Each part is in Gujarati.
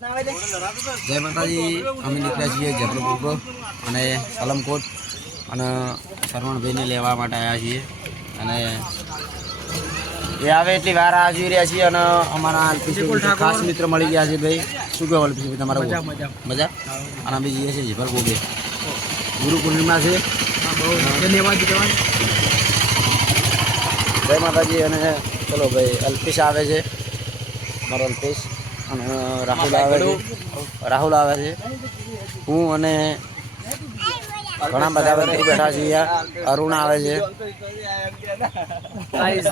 जय माताजी। अमे निकळ्या છીએ जबलपुर અને સલમકોટ અને શરવણભાઈને લેવા માટે આવ્યા છીએ અને એ આવે એટલી વાર આ જોઈ રહ્યા છીએ અને અમારા ખાસ મિત્ર મળી ગયા છે ભાઈ। શું કહેવું અલ્પેશભાઈ તમારા? મજા અને અમે જઈએ છીએ જબલપુર ગુરુ પૂર્ણિમા છે। જય માતાજી। અને ચલો ભાઈ અલ્પેશ આવે છે, મારો અલ્પેશ અને રાહુલ આવે છે, હું અને ઘણા બધા વ્યક્તિ બેઠા છીએ। અરુણ આવે છે,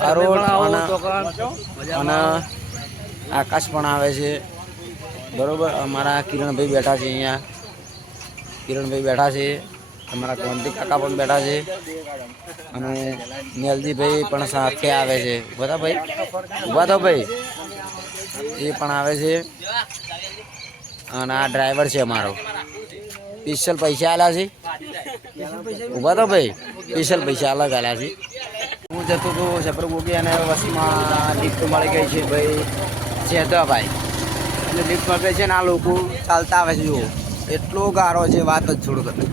અરુણ અને આકાશ પણ આવે છે, બરોબર। અમારા કિરણભાઈ બેઠા છે, અહીંયા કિરણભાઈ બેઠા છે, અમારા કોંતી કાકા પણ બેઠા છે અને મેલજીભાઈ પણ સાથે આવે છે। બધા ભાઈ ઊભા થો ભાઈ, એ પણ આવે છે અને આ ડ્રાઈવર છે અમારો। સ્પેશિયલ પૈસા આલ્યા છે, ઊભા તો ભાઈ, સ્પેશિયલ પૈસા અલગ આલ્યા છે। હું જતો હતો જબરગોગી અને બસમાં લિફ્ટ મળી ગઈ છે ભાઈ સેધાભાઈ, એટલે લિફ્ટ મળી ગઈ છે ને આ લોકો ચાલતા આવે છે। જુઓ એટલો ગારો છે, વાત જ છોડો તમે।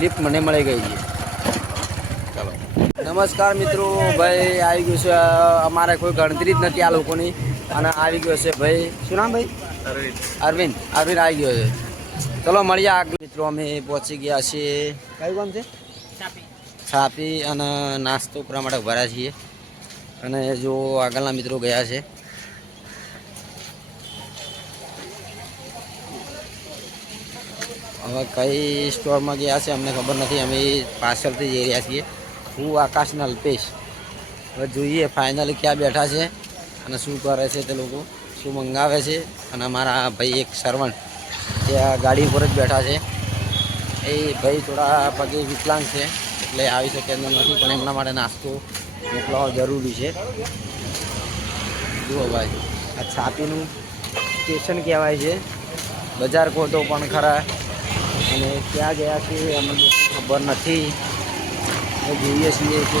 લિફ્ટ મને મળી ગઈ છે। ચાલો નમસ્કાર મિત્રો, ભાઈ આવી ગયું છે, અમારે કોઈ ગણતરી જ નથી આ લોકોની અને આવી ગયો છે ભાઈ। શું નામ ભાઈ? અરવિંદ આવી ગયો છે। ચલો મળીએ આગળ મિત્રો। અમે પહોંચી ગયા છીએ, કયું ગામ છે? છાપી। અને નાસ્તો કરવા માટે ઉભા રહ્યા છીએ અને જો આગળના મિત્રો ગયા છે। હવે કઈ સ્ટોરમાં ગયા છે અમને ખબર નથી, અમે પાછળથી જઈ રહ્યા છીએ। હું આકાશ ને અલ્પેશ હવે જોઈએ ફાઇનલી ક્યાં બેઠા છે અને શું કરે છે તે લોકો, શું મંગાવે છે। અને અમારા ભાઈ એક સર્વન્ટ ત્યાં ગાડી ઉપર જ બેઠા છે। એ ભાઈ થોડા પગે વિકલાંગ છે એટલે આવી શકે એમ નથી, પણ એમના માટે નાસ્તો મોકલાવો જરૂરી છે। જુઓ ભાઈ, આ છાપીનું સ્ટેશન કહેવાય છે, બજાર કહો તો પણ ખરા। અને ક્યાં ગયા છે અમને ખબર નથી, જોઈએ છીએ કે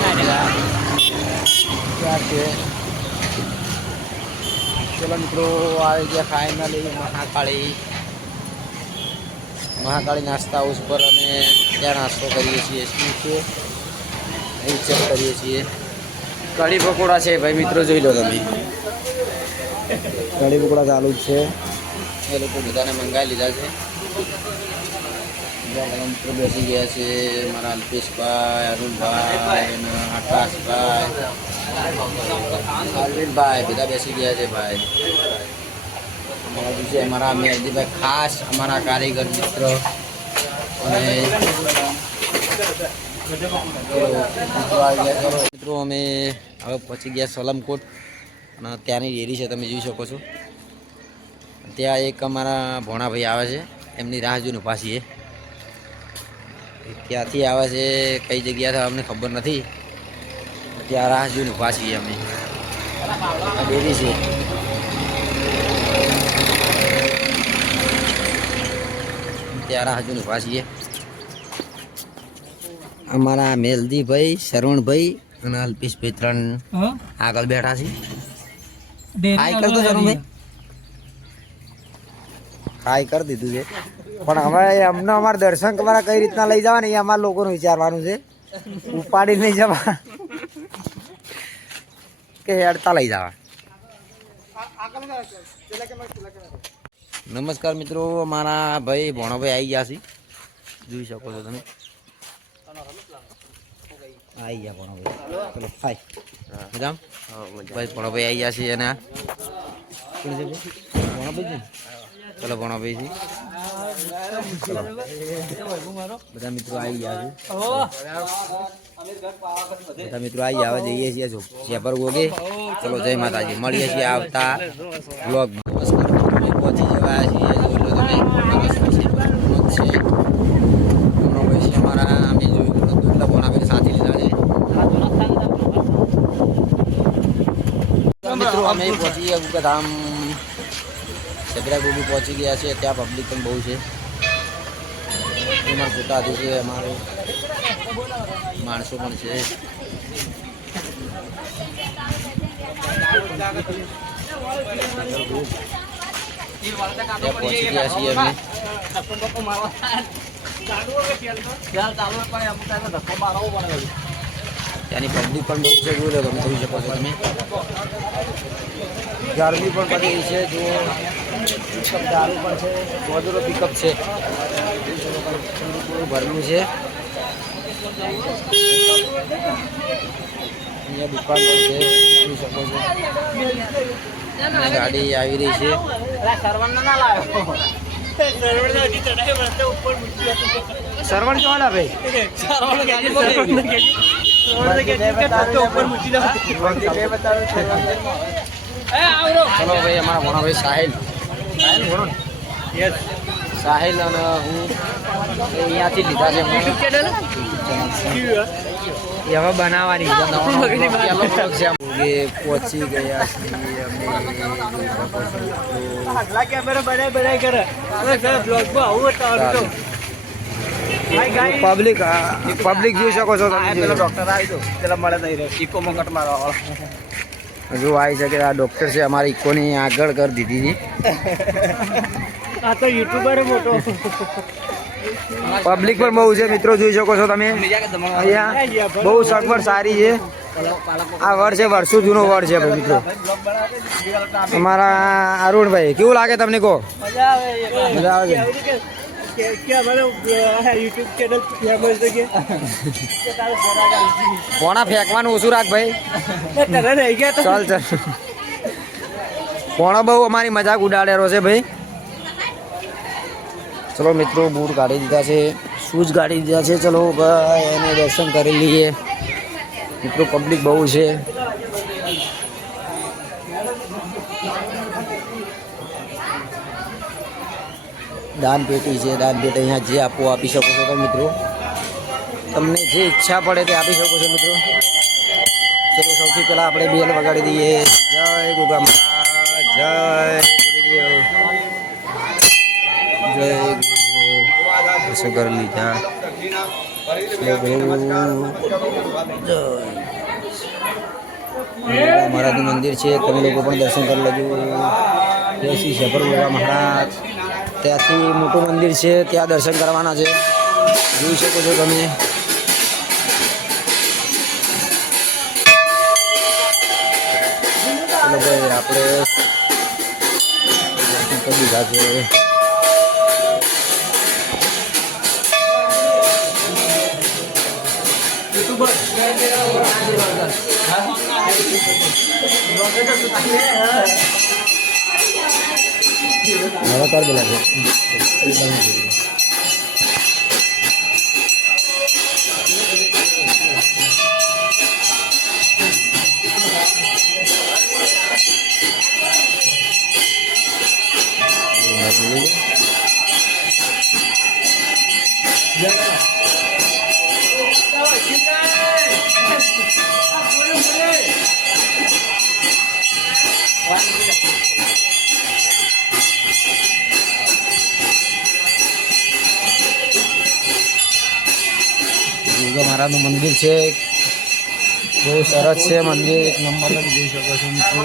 ક્યાં છે। ચલો મિત્રો આવી ગયા ફાઇનલી મહાકાળી નાસ્તા હાઉસ પર અને ત્યાં નાસ્તો કરીએ છીએ। શું છે એ ચેક કરીએ છીએ। કઢી પકોડા છે ભાઈ મિત્રો, જોઈ લો તમે, કઢી પકોડા ચાલુ જ છે। એ લોકો બધાને મંગાવી લીધા છે। મિત્રો બેસી ગયા છે, મારા અલ્પેશભાઈ, અરુણભાઈ, આકાશભાઈ, અરવિંદભાઈ બધા બેસી ગયા છે ભાઈ। અમારા દિવસે અમારા મેલજીભાઈ ખાસ અમારા કારીગર મિત્ર અને મિત્રો અમે હવે પહોંચી ગયા સલમકોટ અને ત્યાંની ડેરી છે, તમે જોઈ શકો છો। ત્યાં એક અમારા ભોણાભાઈ આવે છે, એમની રાહ જોઈને ઊભા છીએ। ક્યાંથી આવે છે કઈ જગ્યાથી અમને ખબર નથી, ત્યાં રાહ જોઈને ઊભા છીએ અમે। આ ડેરી છે, ત્યાં રાહ જોઈને ઊભા છીએ। અમારા મેલજીભાઈ, શરવણભાઈ અને અલ્પેશભાઈ ત્રણ આગળ બેઠા છે। હાઈ કર દો શરવણભાઈ, હાઈ કરી દીધું છે, પણ હવે અમને અમારે દર્શન કરવા કઈ રીતના લઈ જવા ને એ અમારા લોકોનું વિચારવાનું છે। ઉપાડી નહીં જવા કે હેડતા લઈ જવા। નમસ્કાર મિત્રો, અમારા ભાઈ ભોણાભાઈ આવી ગયા છે, જોઈ શકો છો તમે, આવી ગયા ભોણાભાઈ। ચલો હાય, મજા ભાઈ ભોણાભાઈ આવી ગયા છે અને ભોણાભાઈ ચલો ભોણાભાઈ છે, ચલો બધા મિત્રો આવી ગયા છે, બધા મિત્રો આવી આવે જઈએ છીએ જેપર ગોગે। ચલો જય માતાજી, મળીએ છીએ આવતા બ્લોગમાં। નમસ્કાર મિત્રો, પહોંચી જવાયા છીએ, જોઈ લો તમે ભોણાભાઈ છે અમારા, અમે જોયું એટલે ભોણાભાઈને સાથી લીધા છે। મિત્રો અમે પહોંચી ગયા ગુગાધામ, સબરા ગોગી પહોંચી ગયા છે, ત્યાં પબ્લિક પણ બહુ છે। અમારા પોતાથી છે, અમારે માણસો પણ છે। ત્યાં પહોંચી ગયા છીએ અમે. ત્યાંની પબ્લિક પણ બહુ છે, જોઈ લો તમે, જોઈ શકો છો તમે. ગરમી પણ પડી છે, જો પિકઅપ દારૂ પણ છે, મજૂરો પિકઅપ છે, થોડું ભરલું છે. અહીંયા દુકાન પણ છે, જોઈ શકો છો. ગાડી આવી રહી છે. સરવણ કેવા ભાઈ? ચલો ભાઈ, અમારા ભણાભાઈ સાહિલ સાહિલ અને હું અહીંયાથી લીધા છે. હવે બનાવવાની પહોંચી ગયા પબ્લિક જોઈ શકો છો તમે. ડોક્ટર આવી પેલા મળે નહીં ઇકો મકટ મારવા જો આવી શકે. આ ડોક્ટર છે અમારી ઇકોની આગળ કરી દીધી આ તો યુટ્યુબર મોટો. પબ્લિક પણ બહુ છે મિત્રો, જોઈ શકો છો તમે. અહીંયા બહુ સગવડ સારી છે. આ વડ છે, વર્ષો જૂનો વડ છે ભાઈ મિત્રો. અમારા અરુણભાઈ કેવું લાગે તમને? કહો. મજા આવે છે. પોણા ફેંકવાનું ઓછું રાખ ભાઈ. ચાલ ચાલ. પોણા બહુ અમારી મજાક ઉડાડેલો છે ભાઈ. ચલો મિત્રો, બૂટ કાઢી દીધા છે, શૂઝ કાઢી દીધા છે. ચલો ભાઈ, એને દર્શન કરી લઈએ મિત્રો. પબ્લિક બહુ છે. દાન પેટી છે, દાન પેટી અહીંયા જે આપો આપી શકો છો તમે મિત્રો. તમને જે ઈચ્છા પડે તે આપી શકો છો મિત્રો. ચલો સૌથી પહેલાં આપણે બેલ વગાડી દઈએ. જય ગોગા મહારાજ, જય ગુરુદેવ, જય દર્શન કરી લીધા. મહારાજનું મંદિર છે, તમે લોકો પણ દર્શન કરી લેજો. જય શ્રી સફર ગોગા મહારાજ. ત્યાંથી મોટું મંદિર છે, ત્યાં દર્શન કરવાના છે, જોઈ શકો છો તમે. ચલો ભાઈ, આપણે દર્શન કરી દીધા છે. लगातार बोला है. ગોગા મહારાજનું મંદિર છે, બહુ સરસ છે મંદિર, એક નંબર જોઈ શકો છો મિત્રો.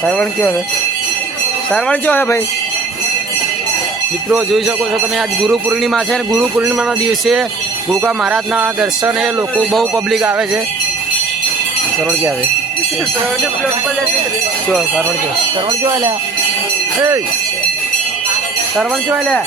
સરવણ કયો છે? સરવણ કયો છે ભાઈ? મિત્રો જોઈ શકો છો તમે, આજ ગુરુ પૂર્ણિમા છે ને ગુરુ પૂર્ણિમાના દિવસે ગોગા મહારાજના દર્શને લોકો બહુ પબ્લિક આવે છે. સરવણ ક્યાં છે? કયો સરવણ કયો? સરવણ કયો લે? સરવણ કયો લે?